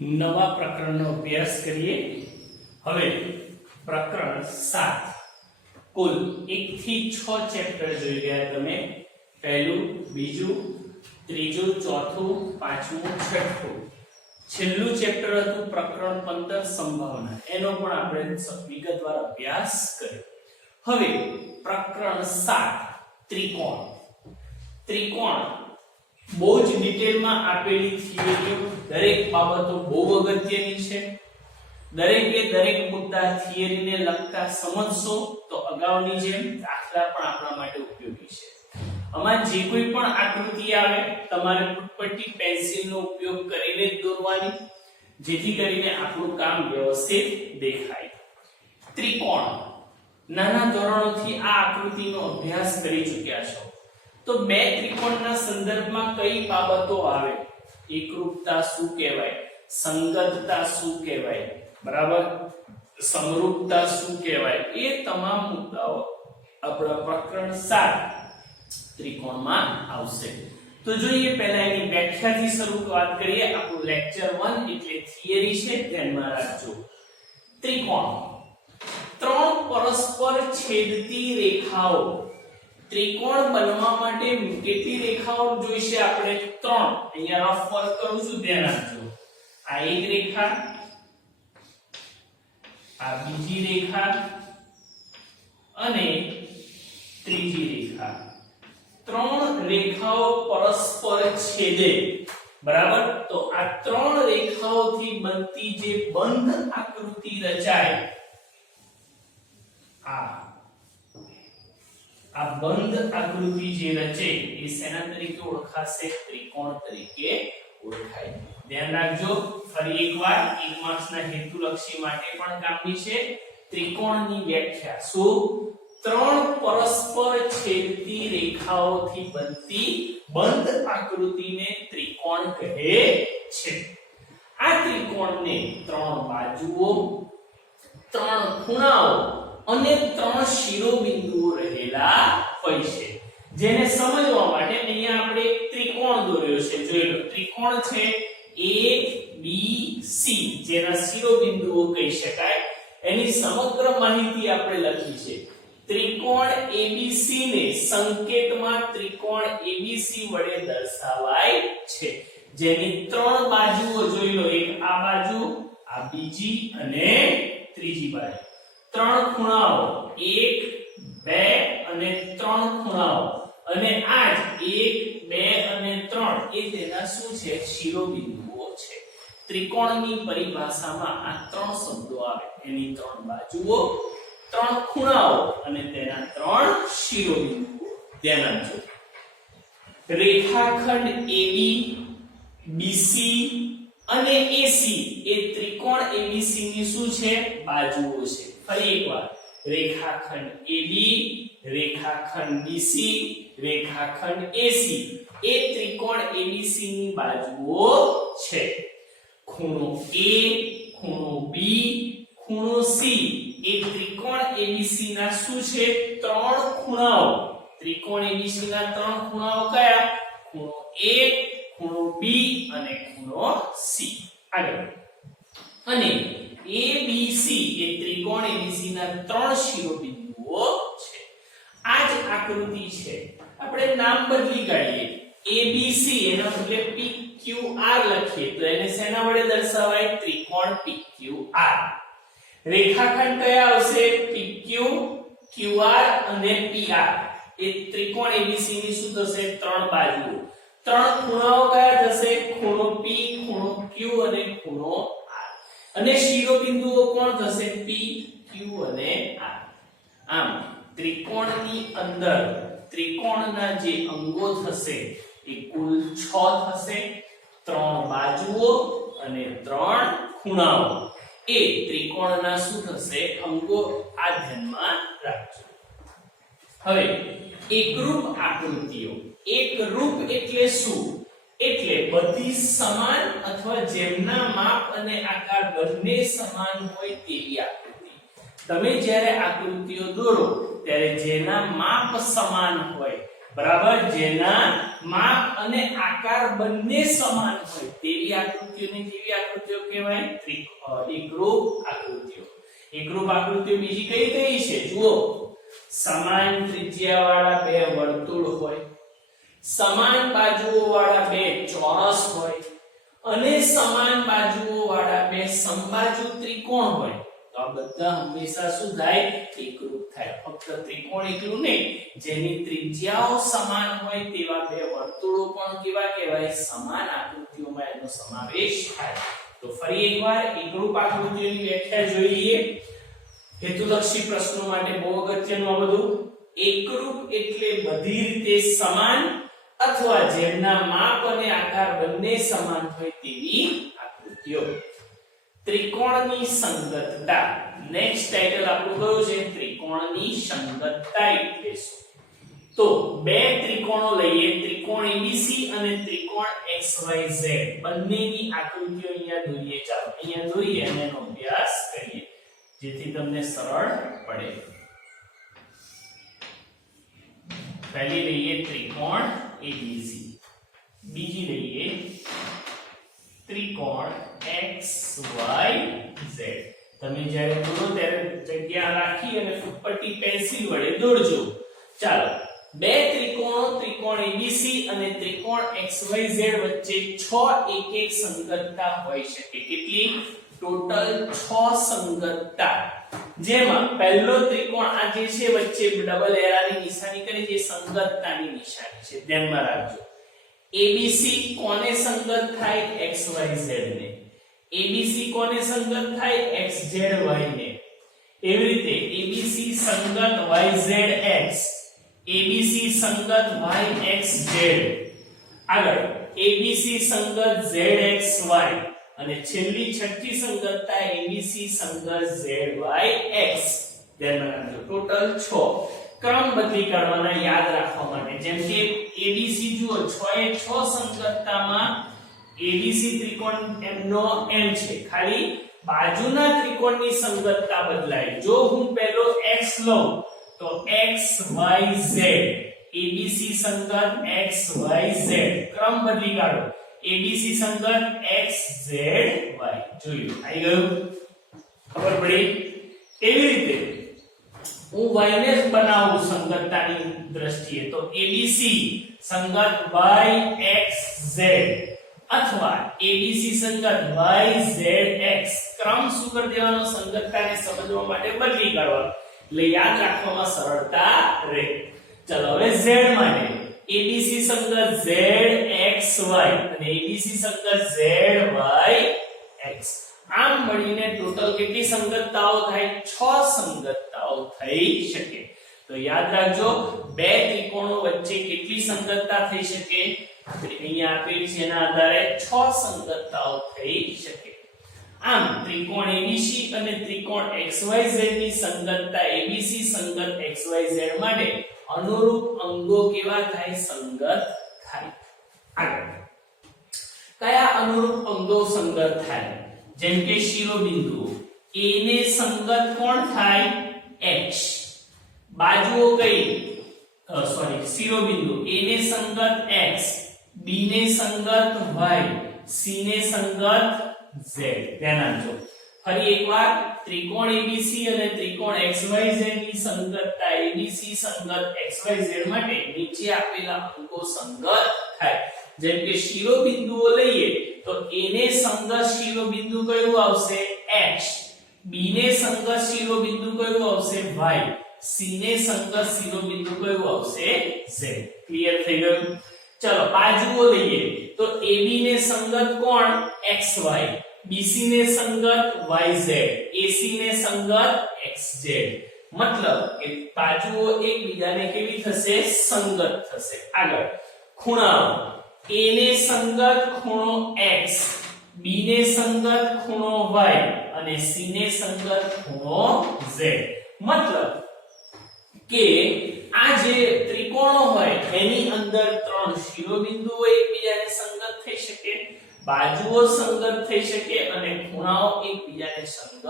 નવા પ્રકરણનો અભ્યાસ કરીએ। હવે પ્રકરણ 7 કુલ 1 થી 6 ચેપ્ટર જોઈ ગયા તમે। પહેલું, બીજું, ત્રીજું, ચોથું, પાંચમું, છઠ્ઠું। છેલ્લું ચેપ્ટર હતું પ્રકરણ 15 સંભાવના, એનો પણ આપણે વિગતવાર અભ્યાસ કર્યો। હવે પ્રકરણ 7 ત્રિકોણ। ત્રિકોણ બહુ જ ડિટેલમાં આપેલી થિયરીઓ, દરેક બાબતો બહુ અગત્યની છે। દરેક મુદ્દા થિયરીને લગતા સમજશો તો અગાઉની જેમ દાખલા પણ આપણા માટે ઉપયોગી છે। આમાં જે કોઈ પણ આકૃતિ આવે તમારે ફૂટપટ્ટી પેન્સિલનો ઉપયોગ કરીને દોરવાની, જેથી કરીને આપણું કામ વ્યવસ્થિત દેખાય। ત્રિકોણ નાના ધોરણોથી આ આકૃતિનો અભ્યાસ કરી ચૂક્યા છો, તો બે ત્રિકોણના સંદર્ભમાં કઈ બાબતો આવે, એકરૂપતા શું કહેવાય, સંગતતા શું કહેવાય, બરાબર, સમરૂપતા શું કહેવાય, એ તમામ મુદ્દાઓ આપણા પ્રકરણ 7 ત્રિકોણમાં આવશે। તો જોઈએ પહેલા એની વ્યાખ્યાથી શરૂઆત કરીએ। આપણું લેક્ચર 1 એટલે થિયરી છે, ધ્યાનમાં રાખજો। ત્રિકોણ ત્રણ પરસ્પર છેદતી રેખાઓ। ત્રિકોણ બનવા માટે કેટલી રેખાઓ જોઈશે આપણે? ત્રણ। અહીંયા રફ વર્ક કરું છું, ધ્યાન રાખજો। આ એક રેખા, આ બીજી રેખા અને ત્રીજી રેખા। ત્રણ રેખાઓ પરસ્પર છેદે, બરાબર। તો આ ત્રણ રેખાઓથી બનતી જે બંધ આકૃતિ રચાય, આ બંધ આકૃતિ જે રચે એ શેના તરીકે ઓળખાશે? ત્રિકોણ તરીકે ઓળખાય। ધ્યાન રાખજો, ફરી એકવાર 1 માર્ક્સના હેતુલક્ષી માટે પણ કામની છે। ત્રિકોણની વ્યાખ્યા શું? ત્રણ પરસ્પર છેદતી રેખાઓથી બનતી બંધ આકૃતિને ત્રિકોણ કહે છે। આ ત્રિકોણને ત્રણ બાજુઓ, ત્રણ ખૂણાઓ અને ત્રણ શિરોબિંદુઓ રહેલા હોય છે, જેને સમજવા માટે અહીંયા આપણે એક ત્રિકોણ દોર્યો છે, જોઈ લો। ત્રિકોણ છે ABC, જેના શિરોબિંદુઓ કહી શકાય। એની સમગ્ર માહિતી આપણે લખી છે। ત્રિકોણ ABC ને સંકેતમાં ત્રિકોણ ABC વડે દર્શાવાય છે, જેની ત્રણ બાજુઓ જોઈ લો, એક આ બાજુ, આ બીજી અને ત્રીજી બાજુ। ત્રણ ખૂણાઓ, 1 2 અને 3 ખૂણાઓ, અને આ જ 1 2 અને 3 એ તેના શું છે? શિરોબિંદુઓ છે। ત્રિકોણની પરિભાષામાં આ ત્રણ શબ્દો આવે, એની ત્રણ બાજુઓ, ત્રણ ખૂણાઓ અને તેના ત્રણ શિરોબિંદુઓ। ધ્યાન આપજો। રેખાખંડ AB, BC અને AC એ ત્રિકોણ ABC ની શું છે? બાજુઓ છે। ફરી એકવાર, રેખાખંડ AB, રેખાખંડ BC, રેખાખંડ AC એ ત્રિકોણ ABC ની બાજુઓ છે। ખૂણો A, ખૂણો B, ખૂણો C એ ત્રિકોણ ABC ના શું છે? ત્રણ ખૂણાઓ। ત્રિકોણ ABC ના ત્રણ ખૂણાઓ કયા? ખૂણો A, ખૂણો B અને ખૂણો C। આગળ, અને ABC એ ત્રિકોણ ABC ના ત્રણ શિરોબિંદુઓ છે। આ જ આકૃતિ છે, આપણે નામ બદલી કાઢીએ। ABC એના બદલે PQR લખીએ તો એને શેના વડે દર્શાવાય? ત્રિકોણ PQR। રેખાખંડ કયા આવશે? PQ, QR અને PR એ ત્રિકોણ ABC ની શું થશે? ત્રણ બાજુઓ। ત્રણ ખૂણાઓ કયા થશે? ખૂણો P, ખૂણો Q અને ખૂણો R। અને શિરોબિંદુઓ કોણ થશે? P, Q અને R। આમ ત્રિકોણની અંદર ત્રિકોણના જે અંગો થશે એ કુલ 6 થશે। ત્રણ બાજુઓ અને ત્રણ ખૂણાઓ એ ત્રિકોણના શું થશે? અંગો। આ ધ્યાનમાં રાખજો। હવે એકરૂપ આકૃતિઓ। એકરૂપ એટલે શું? એટલે બધી સમાન અથવા જેમના માપ અને આકાર બંને સમાન હોય તેવી આકૃતિ। તમે જ્યારે આકૃતિઓ દોરો ત્યારે જેના માપ સમાન હોય બરાબર, જેના માપ અને આકાર બંને સમાન હોય તેવી આકૃતિઓને કેવી આકૃતિઓ કહેવાય? એકરૂપ આકૃતિઓ. એકરૂપ આકૃતિઓ બીજી કઈ કઈ છે? જુઓ, સમાન ત્રિજ્યાવાળા બે વર્તુળ હોય, સમાન બાજુઓવાળા બે ચોરસ હોય અને સમાન બાજુઓવાળા બે સમબાજુ ત્રિકોણ હોય. તો આ બધા હંમેશા શું થાય? એકરૂપ થાય. ફક્ત ત્રિકોણ એકલું નહીં, જેની ત્રિજ્યાઓ સમાન હોય તેવા બે વર્તુળો પણ કેવા કહેવાય? સમાન આકૃતિઓમાં એનો સમાવેશ થાય. તો ફરી એકવાર એકરૂપ આકૃતિઓની વ્યાખ્યા જોઈ લઈએ. હેતુલક્ષી પ્રશ્નો માટે બહુ અગત્યનું આ બધું. એકરૂપ એટલે બધી રીતે સમાન અથવા જેમના માપ અને આકાર બંને સમાન હોય તેવી આકૃતિઓ. ત્રિકોણની સંગતતા. નેક્સ્ટ ટાઇટલ આપણું કયું છે? ત્રિકોણની સંગતતા એટલે શું? તો બે ત્રિકોણો લઈએ, ત્રિકોણ ABC અને ત્રિકોણ XYZ. બંનેની આકૃતિઓ અહીંયા દોરીએ. ચાલો અહીંયા દોરીએ અને એનો અભ્યાસ કરીએ જેથી તમને સરળ પડે. પહેલી લઈએ ત્રિકોણ ABC, બીજી લઈએ ત્રિકોણ XYZ. તમે જ્યારે દોરો ત્યારે જગ્યા રાખી અને ફૂટપટ્ટી પેન્સિલ વડે દોરજો. ચાલો, બે ત્રિકોણો ત્રિકોણ ABC અને ત્રિકોણ XYZ વચ્ચે 6 એક એક સંગતતા હોઈ શકે. કેટલી? ટોટલ 6 સંગતતા. જેમાં પહેલો ત્રિકોણ આ જે છે વચ્ચે ડબલ એરાની નિશાની કરી જે સંગતતાની નિશાની છે, ધ્યાનમાં રાખજો. ABC કોને સંગત થાય? XYZ ને. ABC કોને સંગત થાય? XZY ને. એવી રીતે ABC સંગત YZX, ABC સંગત YXZ. આગળ ABC સંગત ZXY અને છેલ્લી છઠ્ઠી સંગતતા ABC સંગત ZYX. ધ્યાનમાં રાખજો. ટોટલ 6. ક્રમ બદલી કાઢવાના યાદ રાખવા માટે. જેમ કે ABC જુઓ 6 એ 6 સંગતતામાં ABC ત્રિકોણ નો M છે, ખાલી બાજુના ત્રિકોણની સંગતતા બદલાય. જો હું પહેલો X લઉં તો XYZ, ABC સંગત XYZ. ક્રમ બદલી કાઢો. ABC સંગત XZY. જોયું? આવી ગયું? ખબર પડી? એવી રીતે હું y ને બનાવું સંગતતાની દ્રષ્ટિએ તો ABC સંગત YXZ અથવા ABC સંગત YZX. ક્રમ શું કરી દેવાનો? સંગતતાને સમજવા માટે બદલી કાઢવાનો, એટલે યાદ રાખવામાં સરળતા રહે. ચલો હવે Z માટે ABC સંગત ZXY અને ABC સંગત ZYX. આમ મળીને ટોટલ કેટલી સંગતતાઓ થાય? 6 સંગતતાઓ થઈ શકે. તો યાદ રાખજો, બે ત્રિકોણો વચ્ચે કેટલી સંગતતા થઈ શકે? અહીંયા આપેલી છે એના આધારે 6 સંગતતાઓ થઈ શકે. આમ ત્રિકોણ ABC અને ત્રિકોણ XYZ ની સંગતતા ABC સંગત XYZ માટે અનુરૂપ અંગો કેવા થાય? સંગત થાય. આગળ કયા અનુરૂપ અંગો સંગત થાય? જેમ કે શિરોબિંદુઓ. A ને સંગત કોણ થાય? X. બાજુઓ કઈ? શિરોબિંદુ A ને સંગત X, B ને સંગત Y, C ને સંગત Z. ધ્યાન આપજો. ફરી એકવાર ત્રિકોણ ABC અને ત્રિકોણ XYZ ની સંગતતા ABC સંગત XYZ માટે નીચે આપેલા અંગો સંગત થાય. જેમ કે શિરોબિંદુઓ લઈએ તો A ને સંગત શિરોબિંદુ કયું આવશે? X. B ને સંગત શિરોબિંદુ કયું આવશે? Y. C ને સંગત શિરોબિંદુ કયું આવશે? Z. ક્લિયર થઈ ગયું? ચલો બાજુઓ લઈએ તો AB ને સંગત કોણ? XY, BC ને સંગત YZ, AC ને સંગત XZ. મતલબ કે બાજુઓ એકબીજાને કેવી થશે? સંગત થશે. આગળ ખૂણાઓ. A ને સંગત ખૂણો X, B ને સંગત ખૂણો Y અને C ને સંગત ખૂણો Z. મતલબ કે આ જે ત્રિકોણો હોય એની અંદર 3 શિરોબિંદુઓ એકબીજાને સંગત થઈ શકે, બાજુઓ સંગત થઈ શકે અને ખૂણાઓ એકબીજાને સંગત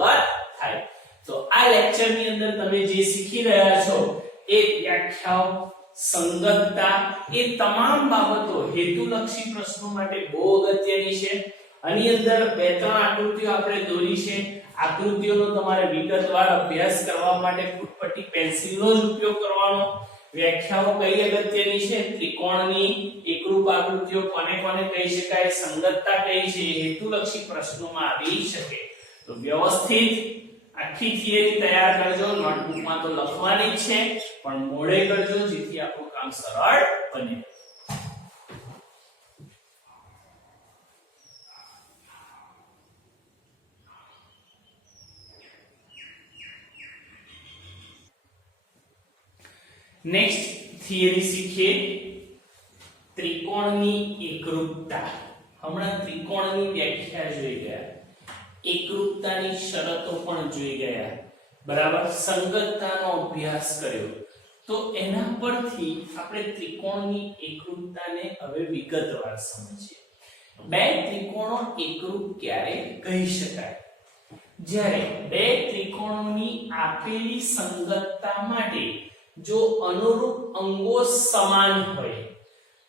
થાય. તો આ લેક્ચરની અંદર તમે જે શીખી રહ્યા છો એ વ્યાખ્યાઓ, સંગતતા એ તમામ બાબતો હેતુલક્ષી પ્રશ્નો માટે બહુ અગત્યની છે. આની અંદર બે ત્રણ આકૃતિઓ આપણે દોરી છે. આકૃતિઓનો તમારે વિગતવાર અભ્યાસ કરવા માટે ફૂટપટ્ટી પેન્સિલનો જ ઉપયોગ કરવાનો. વ્યાખ્યાઓ કઈ અગત્યની છે? ત્રિકોણની એકરૂપ આકૃતિઓ કોને કોને કહી શકાય, સંગતતા કઈ છે, હેતુલક્ષી પ્રશ્નોમાં આવી શકે. તો વ્યવસ્થિત આખી થિયરી તૈયાર કરજો. નોટબુકમાં તો લખવાની જ છે, પણ મોડે કરજો જેથી આપણું કામ સરળ બને. નેક્સ્ટ થિયરી શીખીએ ત્રિકોણની એકરૂપતા. હમણાં ત્રિકોણની વ્યાખ્યા જોઈ ગયા, એકરૂપતાની શરતો પણ જોઈ ગયા, બરાબર. સંગતતાનો અભ્યાસ કર્યો. તો એના પરથી આપણે ત્રિકોણની એકરૂપતાને હવે વિગતવાર સમજીએ. બે ત્રિકોણો એકરૂપ ક્યારે કહી શકાય? જ્યારે બે ત્રિકોણોની આપેલી સંગતતા માટે જો અનુરૂપ અંગો સમાન હોય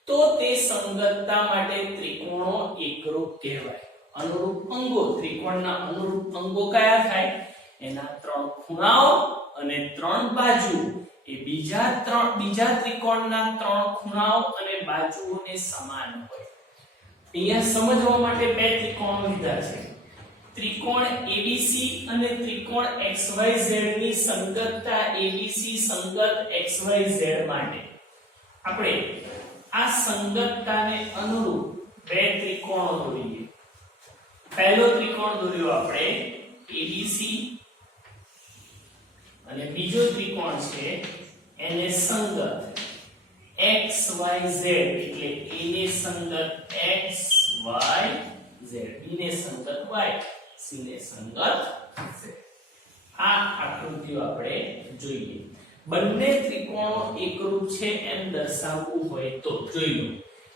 તો તે સંગતતા માટે ત્રિકોણો એકરૂપ કહેવાય. અનુરૂપ અંગો, ત્રિકોણના અનુરૂપ અંગો કયા થાય? એના ત્રણ ખૂણાઓ અને ત્રણ બાજુ એ બીજા ત્રિકોણના ત્રણ ખૂણાઓ અને બાજુઓને સમાન હોય. અહીંયા સમજવા માટે બે ત્રિકોણો લીધા છે. ત્રિકોણ ABC અને ત્રિકોણ XYZ ની સંગતતા ABC સંગત XYZ માટે આપણે આ સંગતતાને અનુરૂપ બે ત્રિકોણો દોરીએ. પહેલો ત્રિકોણ દોર્યો આપણે ABC અને બીજો ત્રિકોણ છે એને સંગત XYZ, એટલે A ને સંગત XYZ, B ને સંગત Y, C ને સંગત Z. આ આકૃતિઓ આપણે જોઈએ. બંને ત્રિકોણો એકરૂપ છે એમ દર્શાવવું હોય તો જોઈ લો.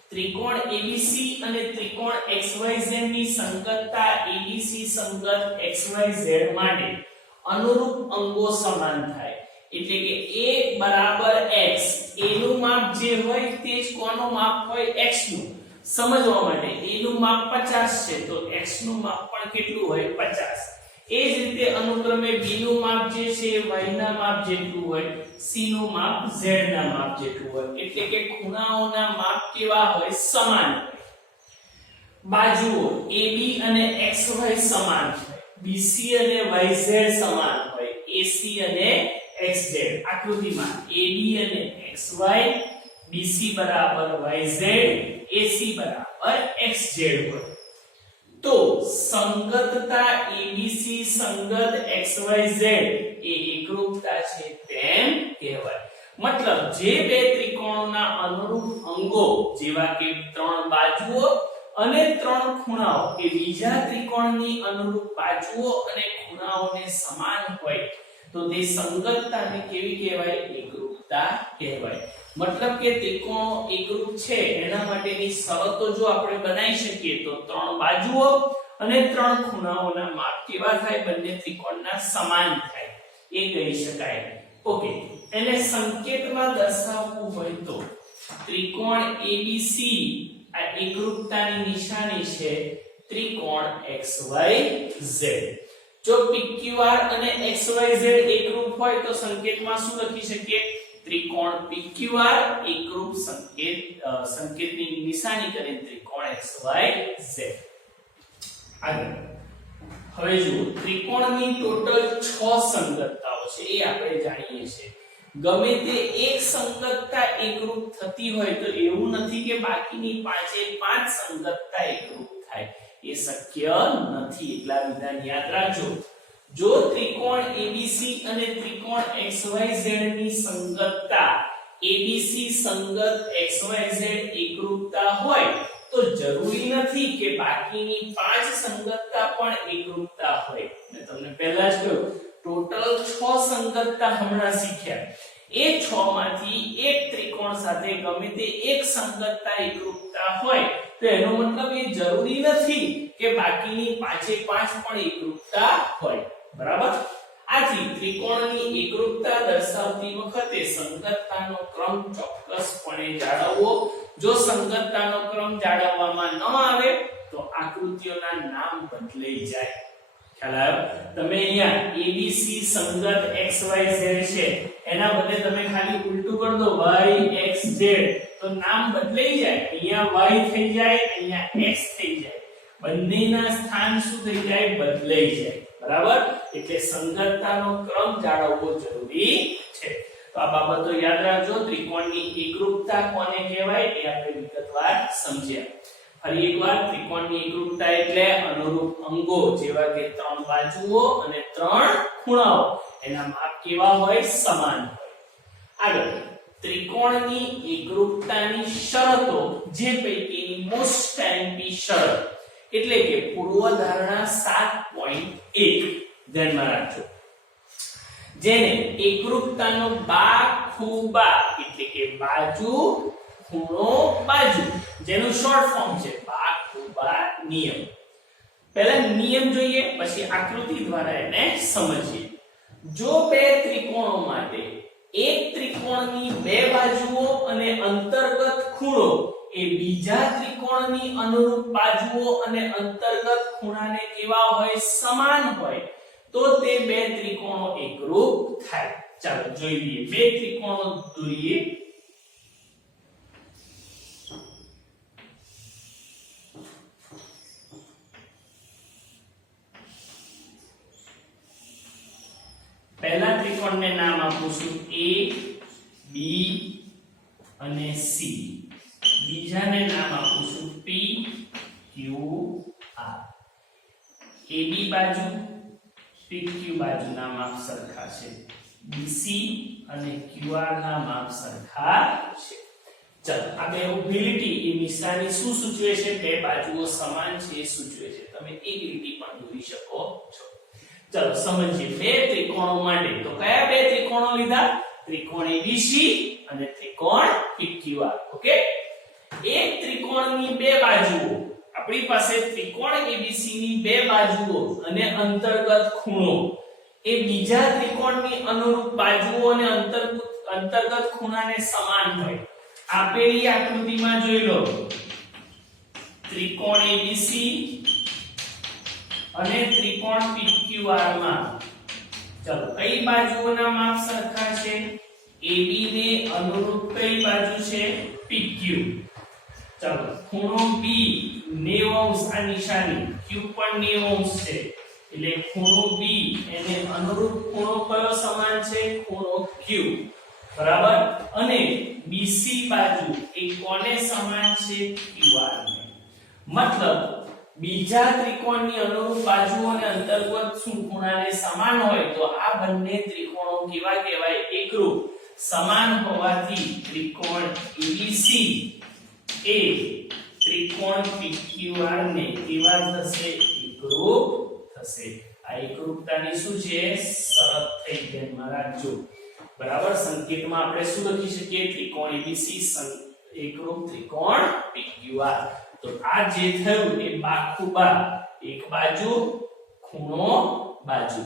ત્રિકોણ ABC અને ત્રિકોણ XYZ ની સંગતતા ABC સંગત XYZ માટે અનુરૂપ અંગો સમાન થાય. એટલે કે A બરાબર X, A નું માપ જે હોય તે જ કોનું માપ હોય? X નું. સમજવા માટે A નું માપ 50 છે તો X નું માપ પણ કેટલું હોય? 50. એ જ રીતે અનુક્રમે B નું માપ જે છે Y ના માપ જેટલું હોય, C નું માપ Z ના માપ જેટલું હોય. એટલે કે ખૂણાઓના માપ કેવા હોય? સમાન હોય. બાજુઓ AB અને XY સમાન હોય, BC અને YZ સમાન હોય, AC અને XZ. આકૃતિમાં AB અને XY, BC બરાબર YZ, AC બરાબર XZ હોય. તો સંગતતા ABC સંગત XYZ એ એકરૂપતા છે તેમ કહેવાય. મતલબ જે બે ત્રિકોણોના અનુરૂપ અંગો જેવા કે ત્રણ બાજુઓ અને ત્રણ ખૂણાઓ એ બીજા ત્રિકોણની અનુરૂપ બાજુઓ અને ખૂણાઓને સમાન હોય તો તે સંગતતાને કેવી કહેવાય? એકરૂપતા કહેવાય. મતલબ કે ત્રિકોણો એકરૂપ છે એના માટેની શરતો જો આપણે બનાવી શકીએ તો ત્રણ બાજુઓ અને ત્રણ ખૂણાઓના માપ કેવા થાય? બંને ત્રિકોણના સમાન થાય એ કહી શકાય. ઓકે, એને સંકેતમાં દર્શાવવું હોય તો ત્રિકોણ ABC આ એકરૂપતાની નિશાની છે ત્રિકોણ XYZ. જો PQR અને XYZ એકરૂપ હોય તો સંકેતમાં શું લખી શકીએ? ત્રિકોણ PQR એકરૂપ સંકેતની નિશાની કરીને ત્રિકોણ XYZ. આગળ હવે જુઓ, ત્રિકોણની ટોટલ 6 સંગતતાઓ છે એ આપણે જાણીએ છીએ. ગમે તે એક સંગતતા એકરૂપ થતી હોય તો એવું નથી કે બાકીની પાંચે પાંચ સંગતતા એકરૂપ થાય. એ શક્ય નથી. એટલા વિધાન યાદ રાખજો. જો ત્રિકોણ ABC અને ત્રિકોણ XYZ ની સંગતતા ABC સંગત XYZ એકરૂપતા હોય તો જરૂરી નથી કે બાકીની પાંચ સંગતતા પણ એકરૂપતા હોય. મેં તમને પહેલા જ કહ્યું ટોટલ 6 સંગતતા હમણાં શીખ્યા. એ 6 માંથી એક ત્રિકોણ સાથે ગમે તે એક સંગતતા એકરૂપતા હોય તો એનો મતલબ એ જરૂરી નથી કે બાકીની પાંચે પાંચ પણ એકરૂપતા હોય. બરાબર? આથી ત્રિકોણની એકરૂપતા દર્શાવતી વખતે સંગતતાનો ક્રમ ચોક્કસપણે જાળવવો. જો સંગતતાનો ક્રમ જાળવવામાં ન આવે તો આકૃતિઓના નામ બદલાઈ જાય. ખ્યાલ આવ્યો? તમે અહીંયા ABC સંગત XYZ છે એના બદલે તમે ખાલી ઉલટું કરી દો YXZ તો નામ બદલાઈ જાય. અહીંયા Y થઈ જાય, અહીંયા X થઈ જાય. બંનેના સ્થાન શું થઈ જાય? બદલાઈ જાય. બરાબર? એટલે સંગતતાનો ક્રમ જાળવવો જરૂરી છે. તો આ બાબતો યાદ રાખજો. ત્રિકોણની એકરૂપતા કોને કહેવાય એ આપણે વિગતવાર સમજ્યા. ફરી એકવાર ત્રિકોણની એકરૂપતા એટલે અનુરૂપ અંગો જેવા કે 3 બાજુઓ અને 3 ખૂણાઓ એના માપ કેવા હોય? સમાન હોય. આગળ ત્રિકોણની એકરૂપતાની શરતો જે પૈકીની મોસ્ટ ટાઈમની શરત એટલે કે પૂર્વધારણા 7.1 ધ્યાનમાં રાખજો. જેને એકરૂપતાનો બાખુબા એટલે કે બાજુ ખૂણો બાજુ જેનું શોર્ટ ફોર્મ છે બાખુબા નિયમ. પહેલા નિયમ જોઈએ પછી આકૃતિ દ્વારા એને સમજીએ. જો બે ત્રિકોણો માટે એક ત્રિકોણની બે બાજુઓ અને અંતર્ગત ખૂણો એ બીજા ત્રિકોણની અનુરૂપ બાજુઓ અને અંતર્ગત ખૂણાને કેવા હોય? સમાન હોય તો તે બે ત્રિકોણો એકરૂપ થાય. ચાલો જોઈ લઈએ. બે ત્રિકોણો દોરીએ. પહેલા ત્રિકોણને નામ આપું છું A B અને C. બીજાને નામ આપું છું P Q R. AB બાજુ PQ બાજુના માપ સરખા છે. BC અને QR ના માપ સરખા છે. ચાલો આ બે ઉભી એ નિશાની શું સૂચવે છે? બે બાજુઓ સમાન છે એ સૂચવે છે. તમે એક લીટી પણ દોરી શકો છો. ચાલો સમજીએ. બે ત્રિકોણો માટે તો કયા બે ત્રિકોણો લીધા? ત્રિકોણ ABC અને ત્રિકોણ PQR. ઓકે. એક ત્રિકોણની બે બાજુઓ આપણી પાસે ત્રિકોણ ABC ની બે બાજુઓ અને અંતર્ગત ખૂણો એ બીજા ત્રિકોણની અનુરૂપ બાજુઓ અને અંતર્ગત ખૂણાને સમાન હોય. આપેલી આકૃતિમાં જોઈ લો. ત્રિકોણ ABC અને ત્રિકોણ PQR માં ચલો કઈ બાજુઓના માપ સરખા છે? AB ને અનુરૂપ કઈ બાજુ છે? PQ. ચલો ખૂણો B 90° આ નિશાની Q પણ 90° છે એટલે ખૂણો B એને અનુરૂપ ખૂણો કયો સમાન છે? ખૂણો Q. બરાબર? અને BC બાજુ એ કોને સમાન છે? QR ને. મતલબ બીજા ત્રિકોણની અનુરૂપ બાજુઓ અને અંતર્ગત ખૂણાને સમાન હોય તો આ બંને ત્રિકોણો કેવા કહેવાય? એકરૂપ. સમાન હોવાથી ત્રિકોણ ABC એ ત્રિકોણ PQR ને કેવા થશે? એકરૂપ થશે. આ એકરૂપતાની શું છે? શરત થઈ. ધ્યાનમાં રાખજો. બરાબર? સંકેતમાં આપણે શું લખી શકીએ? ત્રિકોણ ABC એકરૂપ ત્રિકોણ PQR. તો આ જે થયું એ બાખુબા એક બાજુ ખૂણો બાજુ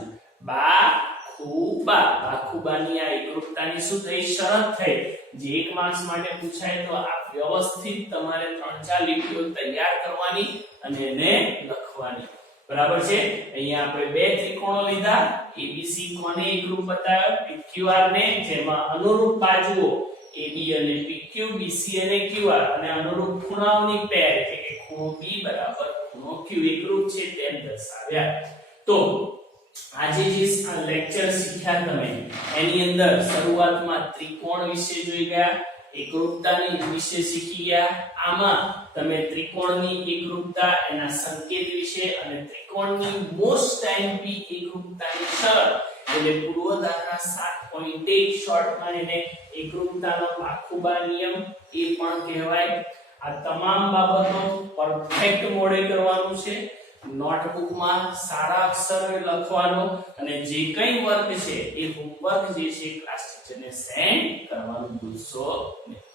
બાખુબાની આ એકરૂપતાની શું થઈ? શરત થઈ. જે એક માર્ક્સ માટે પૂછાય તો આ વ્યવસ્થિત તમારે 3-4 લીટીઓ તૈયાર કરવાની અને એને લખવાની. બરાબર છે? અહીંયા આપણે બે ત્રિકોણો લીધા. ABC કોને એકરૂપ બતાવ્યો? PQR ને. જેમાં અનુરૂપ બાજુઓ AB અને PQ, BC અને QR અને અનુરૂપ ખૂણાઓની પેર એટલે કે ખૂણો B બરાબર ખૂણો Q એકરૂપ છે તેમ દર્શાવ્યા. તો આજે જે લેક્ચર શીખ્યા તમે એની અંદર શરૂઆતમાં ત્રિકોણ વિશે જોઈ ગયા, એકરૂપતાની વિશે શીખી ગયા. આમાં તમે ત્રિકોણની એકરૂપતા એના સંકેત વિશે અને ત્રિકોણની મોસ્ટ ટાઈમની એકરૂપતાની શરત એટલે પૂર્વધારણા 7.1 શોર્ટમાં એને એકરૂપતાનો બાખુબા નિયમ એ પણ કહેવાય. આ તમામ બાબતો પરફેક્ટ મોડે કરવાનું છે. નોટબુકમાં સારા અક્ષરે લખવાનો અને જે કંઈ વર્ક છે એ હોમવર્ક જે છે ક્લાસ ટીચરને સેન્ડ કરવાનું ભૂલશો નહીં.